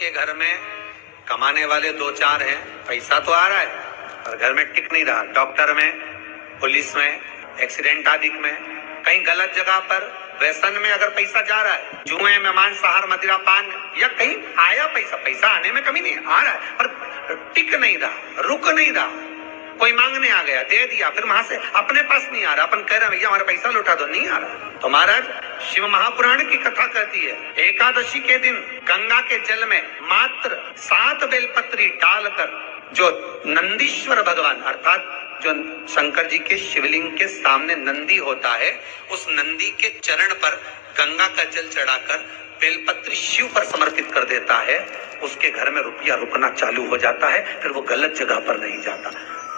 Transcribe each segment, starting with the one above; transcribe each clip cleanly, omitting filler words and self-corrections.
जिसके घर में कमाने वाले दो चार हैं, पैसा तो आ रहा है और घर में टिक नहीं रहा, डॉक्टर में, पुलिस में, एक्सीडेंट आदि में, कहीं गलत जगह पर, व्यसन में अगर पैसा जा रहा है, जुए में, मांसाहार, मदिरा पान, या कहीं आया पैसा आने में कमी नहीं, आ रहा है पर टिक नहीं रहा, रुक नहीं रहा, कोई मांगने आ गया, दे दिया, फिर वहां से अपने पास नहीं आ रहा, अपन कह रहे हैं भैया हमारा पैसा लौटा दो, नहीं आ रहा। तो महाराज शिव महापुराण की कथा कहती है, एकादशी के दिन गंगा के जल में मात्र 7 बेलपत्री डालकर जो नंदीश्वर भगवान अर्थात जो शंकर जी के शिवलिंग के सामने नंदी होता है, उस नंदी के चरण पर गंगा का जल चढ़ाकर बेलपत्री शिव पर समर्पित कर देता है, उसके घर में रुपया रुकना चालू हो जाता है, फिर वो गलत जगह पर नहीं जाता,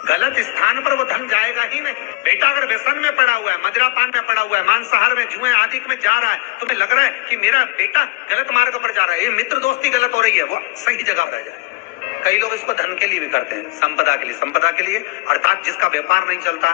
गलत स्थान पर वो धन जाएगा ही नहीं। बेटा अगर व्यसन में पड़ा हुआ है, मदिरा पान में पड़ा हुआ है, मांसाहार में, जुए आदि में जा रहा है, तुम्हें लग रहा है कि मेरा बेटा गलत मार्ग पर जा रहा है, ये मित्र दोस्ती गलत हो रही है, वो सही जगह पर रह जाए। कई लोग इसको धन के लिए भी करते हैं, संपदा के लिए अर्थात जिसका व्यापार नहीं चलता,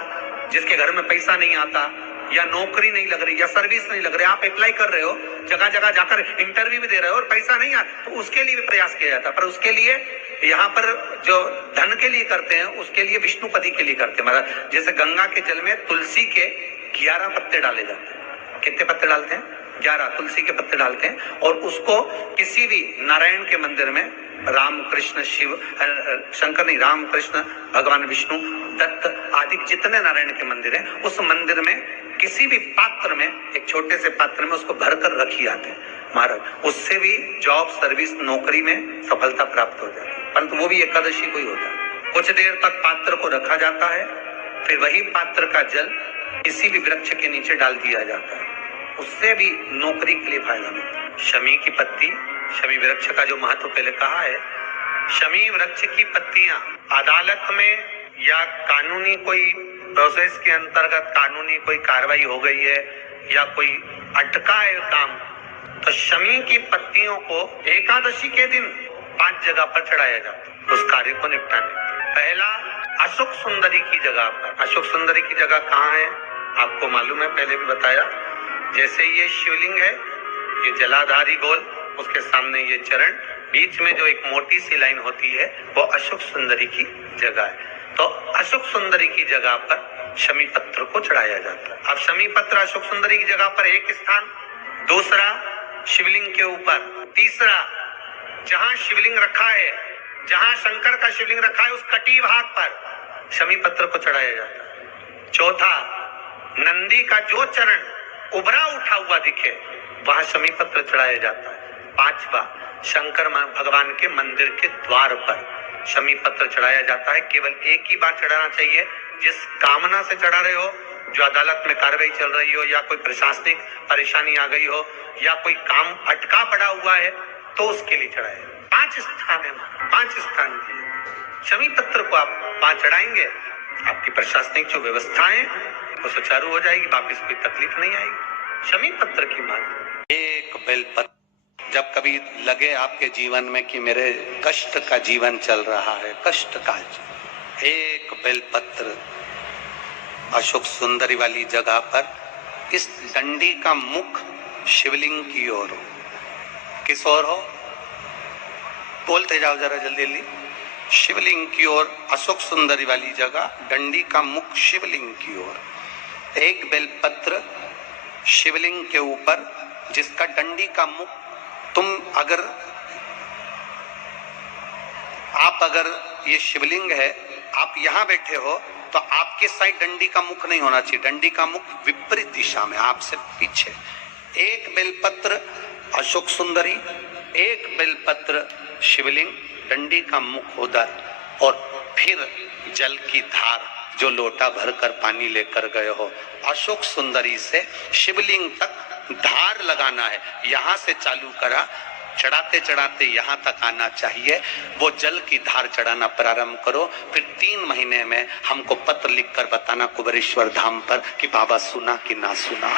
जिसके घर में पैसा नहीं आता, या नौकरी नहीं लग रही, या सर्विस नहीं लग रही, आप अप्लाई कर रहे हो, जगह जगह जाकर इंटरव्यू भी दे रहे हो और पैसा नहीं आता, तो उसके लिए भी प्रयास किया जाता है। पर उसके लिए यहाँ पर जो धन के लिए करते हैं, उसके लिए विष्णुपति के लिए करते हैं। मतलब जैसे गंगा के जल में तुलसी के 11 पत्ते डाले जाते हैं। कितने पत्ते डालते हैं? 11 तुलसी के पत्ते डालते हैं, और उसको किसी भी नारायण के मंदिर में, राम कृष्ण शिव शंकर नहीं, राम कृष्ण भगवान विष्णु दत्त आदि जितने नारायण के मंदिर हैं, उस मंदिर में किसी भी पात्र में, एक छोटे से पात्र में उसको भरकर रखी जाते हैं महाराज, उससे भी जॉब, सर्विस, नौकरी में सफलता प्राप्त हो जाती है। परंतु वो भी एकादशी को ही होता है। कुछ देर तक पात्र को रखा जाता है, फिर वही पात्र का जल किसी भी वृक्ष के नीचे डाल दिया जाता है, उससे भी नौकरी के लिए फायदा मिलता है। शमी की पत्ती, शमी वृक्ष का जो महत्व पहले कहा है, शमी वृक्ष की पत्तियां अदालत में या कानूनी कोई प्रोसेस के अंतर्गत कानूनी कोई कार्रवाई हो गई है या कोई अटका है काम, तो शमी की पत्तियों को एकादशी के दिन 5 जगह पर चढ़ाया जाता है उस कार्य को निपटाने। पहला अशोक सुंदरी की जगह पर। अशोक सुंदरी की जगह कहाँ है आपको मालूम है, पहले भी बताया। जैसे ये शिवलिंग है, ये जलाधारी गोल, उसके सामने ये चरण, बीच में जो एक मोटी सी लाइन होती है वो अशोक सुंदरी की जगह है। तो अशोक सुंदरी की जगह पर शमी पत्र को चढ़ाया जाता है। अब शमी पत्र अशोक सुंदरी की जगह पर एक स्थान, दूसरा शिवलिंग के ऊपर, तीसरा जहां शिवलिंग रखा है, जहां शंकर का शिवलिंग रखा है उस कटी भाग पर शमी पत्र को चढ़ाया जाता है। चौथा, नंदी का जो चरण उभरा उठा हुआ दिखे वहां शमी पत्र चढ़ाया जाता है। पांचवा, शंकर भगवान के मंदिर के द्वार पर शमी पत्र चढ़ाया जाता है। केवल एक ही बार चढ़ाना चाहिए, जिस कामना से चढ़ा रहे हो, जो अदालत में कार्रवाई चल रही हो, या कोई प्रशासनिक परेशानी आ गई हो, या कोई काम अटका पड़ा हुआ है, तो उसके लिए चढ़ाए। 5 स्थान है, 5 स्थान की शमी पत्र को आप 5 चढ़ाएंगे, आपकी प्रशासनिक जो व्यवस्थाएं वो सुचारू हो जाएगी, वापिस कोई तकलीफ नहीं आएगी। शमी पत्र की मांग। एक बेलपत्र, जब कभी लगे आपके जीवन में कि मेरे कष्ट का जीवन चल रहा है, कष्ट का, एक बेलपत्र अशोक सुंदरी वाली जगह पर इस डंडी का मुख शिवलिंग की ओर हो। किस ओर हो? बोलते जाओ जरा जल्दी जल्दी। शिवलिंग की ओर, अशोक सुंदरी वाली जगह, डंडी का मुख शिवलिंग की ओर, एक बेलपत्र शिवलिंग के ऊपर, जिसका डंडी का मुख, तुम अगर ये शिवलिंग है, आप यहां बैठे हो, तो आपके साइड डंडी का मुख नहीं होना चाहिए, डंडी का मुख विपरीत दिशा में, आपसे पीछे। एक बेलपत्र अशोक सुंदरी, एक बेलपत्र शिवलिंग, डंडी का मुख उधर, और फिर जल की धार, जो लोटा भरकर पानी लेकर गए हो, अशोक सुंदरी से शिवलिंग तक धार लगाना है। यहां से चालू करा, चढ़ाते चढ़ाते यहां तक आना चाहिए, वो जल की धार चढ़ाना प्रारंभ करो। फिर 3 महीने में हमको पत्र लिखकर बताना कुबेरेश्वर धाम पर कि बाबा सुना कि ना सुना।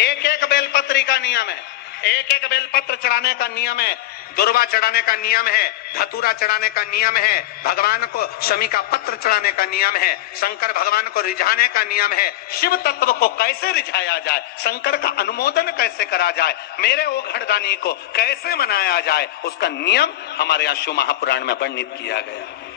एक एक बेलपत्री का नियम है, एक एक बेलपत्र चढ़ाने का नियम है, दुर्वा चढ़ाने का नियम है, धतूरा चढ़ाने का नियम है, भगवान को शमी का पत्र चढ़ाने का नियम है, शंकर भगवान को रिझाने का नियम है। शिव तत्व को कैसे रिझाया जाए, शंकर का अनुमोदन कैसे करा जाए, मेरे ओघड़दानी को कैसे मनाया जाए, उसका नियम हमारे यहाँ शिव महापुराण में वर्णित किया गया।